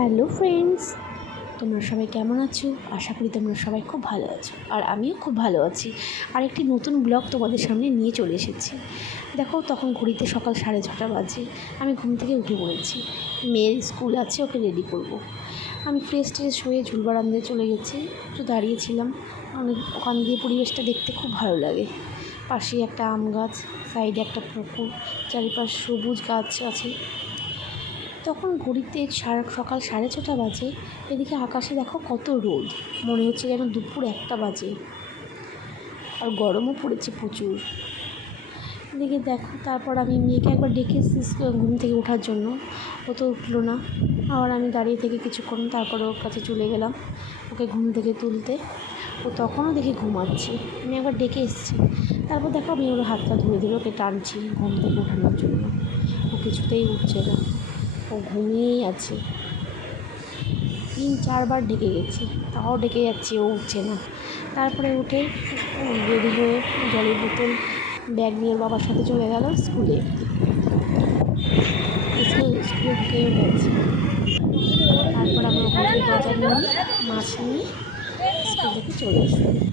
Hello friends, তোমরা সবাই কেমন আছো? আশা করি তোমরা সবাই খুব ভালো আছো, আর আমিও খুব ভালো আছি। আর একটি নতুন ব্লগ তোমাদের সামনে নিয়ে চলে এসেছি। দেখো, তখন ঘড়িতে সকাল 6:30 বাজে। আমি ঘুম থেকে উঠে পড়েছি। মেয়ের স্কুল আছে, ওকে রেডি করব। আমি ফ্রেশ হয়ে ঝুল বারান্দায় চলে গেছি। একটু দাঁড়িয়েছিলাম। ওখান দিয়ে পরিবেশটা দেখতে খুব ভালো লাগে। পাশে একটা আম গাছ, সাইডে একটা পুকুর, চারিপাশ সবুজ গাছ আছে। তখন ঘড়িতে সকাল 6:30 বাজে। এদিকে আকাশে দেখো কত রোদ, মনে হচ্ছে যেন দুপুর 1টা বাজে। আর গরমও পড়েছে প্রচুর। এদিকে দেখো, তারপর আমি মেয়েকে একবার ডেকে এসেছি ঘুম থেকে ওঠার জন্য, ও তো উঠলো না। আবার আমি দাঁড়িয়ে থেকে কিছুক্ষণ তারপরে ওর কাছে চলে গেলাম ওকে ঘুম থেকে তুলতে। ও তখনও দেখি ঘুমাচ্ছে। আমি একবার ডেকে এসেছি। তারপর দেখো, আমি ওর হাতটা ধরে ওকে টানছি ঘুম থেকে ওঠানোর জন্য। ও কিছুতেই উঠছে না, ও ঘুমিয়েই আছে। 3-4 বার ডেকে গেছি, তাও ডেকে যাচ্ছি, ও উঠছে না। তারপরে উঠে রেডি হয়ে জলের বোতল ব্যাগ নিয়ে ওর বাবার সাথে চলে গেল স্কুলে। স্কুলে ঢুকেও গেছে। তারপর আমরা ওখান থেকে বাজার নিয়ে মাছ নিয়ে স্কুল থেকে চলে এসেছি।